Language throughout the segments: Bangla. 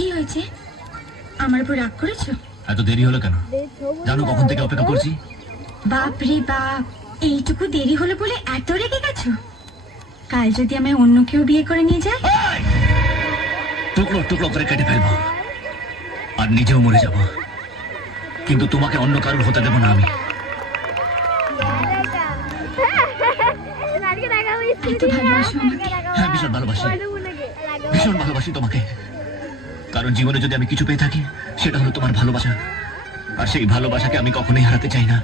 কি হয়েছে? আমার উপর রাগ করেছো? এত দেরি হলো কেন? জানো কখন থেকে অপেক্ষা করছি? বাপ রে বাপ, এইটুকু দেরি হলো বলে এত রেগে গেছো? কাল যদি আমি অন্য কেউ বিয়ে করে নিয়ে যাই, টুকরো টুকরো করে কেটে ফেলবো আর নিজেও মরে যাব, কিন্তু তোমাকে অন্য কারোর হতে দেবো না আমি। এত ভালোবাসো আমাকে? হ্যাঁ, ভীষণ ভালোবাসি, ভীষণ ভালোবাসি তোমাকে। কারণ জীবনে যদি আমি কিছু পেয়ে থাকি সেটা হলো তোমার ভালোবাসা, আর সেই ভালোবাসাকে আমি কখনোই হারাতে চাই না।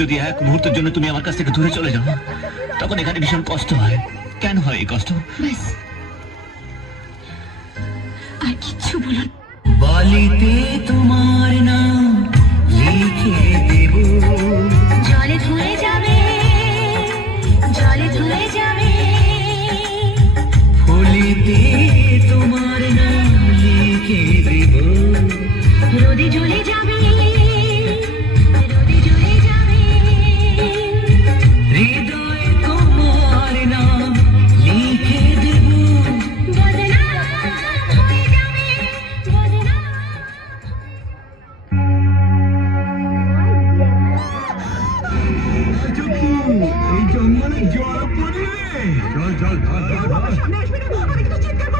যদি এক মুহূর্তের জন্য তুমি আমার কাছ থেকে দূরে চলে যাও, তখন এখানে ভীষণ কষ্ট হয়। কেন হয় এই কষ্ট? ব্যাস, আর কিচ্ছু বলো না। বালিতে তোমার নাম লিখে দেব, জলে ধুয়ে যাবে, জলে ধুয়ে যাবে, ফুলিতে তোমার নাম লিখে দেব, রোদে জ্বলে যাবে, রোদে জ্বলে যাবে, হৃদয়ে তোমার নাম লিখে দেব। বদনাম হয়ে যাবে, বদনাম। এই জঙ্গলে জল পড়িলে চল চল সামনে আসবি না, আমি কিন্তু চিৎকার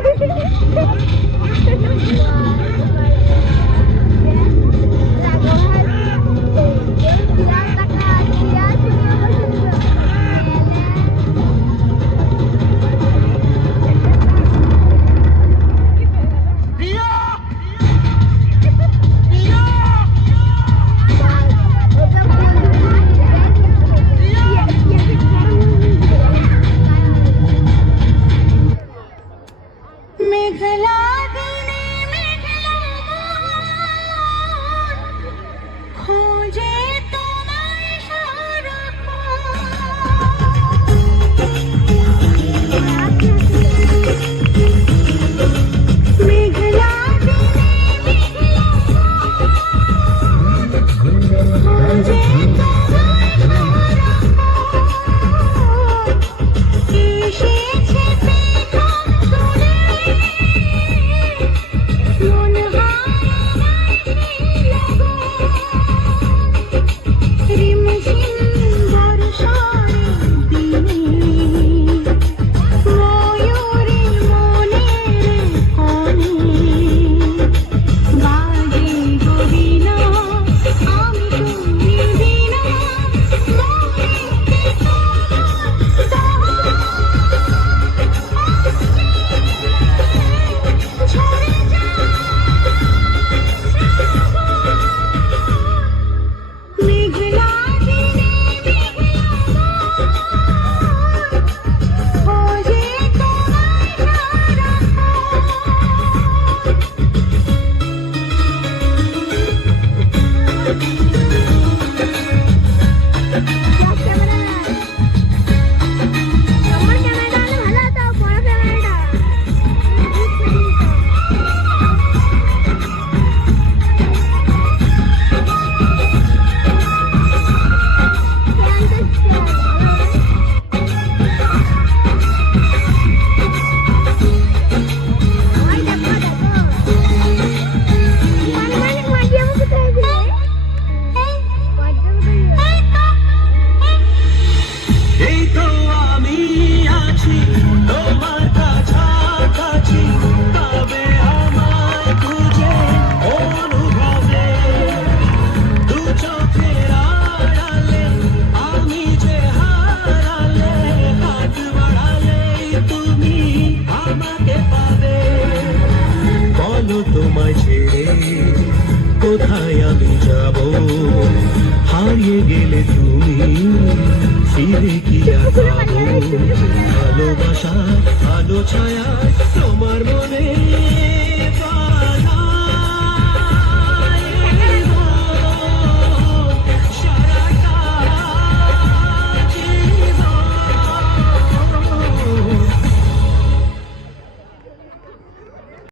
মেঘলা দিনে মেঘলা খোঁজে তোমায় সারাক্ষণ। মেঘলা দিনে মেঘলা খোঁজে তোমায় সারাক্ষণ। এসেছে পেখম তুলে, মন হারায় রিমঝিম বর্ষার দিনে, ময়ূরী মনের কোণে বাজে গভীরা, আমি তুমি বিনা ছড়ে মেঘলা দিনে মেঘলা খোঁজে তোমায় সারাক্ষণ। আমার ক্যামেরাটা ভালো তো বড় ক্যামেরাটা। এই তো আমি আছি তোমার কাছাকাছি, তবে আমায় খুঁজে অনুভবে দু চোখের আড়ালে আমি যে হারালে, হাত বাড়ালেই তুমি আমাকে পাবে। বলো তোমায় ছেড়ে কোথায় আমি যাব, হারিয়ে গেলে তুমি ফিরে কি আর পাবো? ভালোবাসা আলো ছায়া তোমার মনে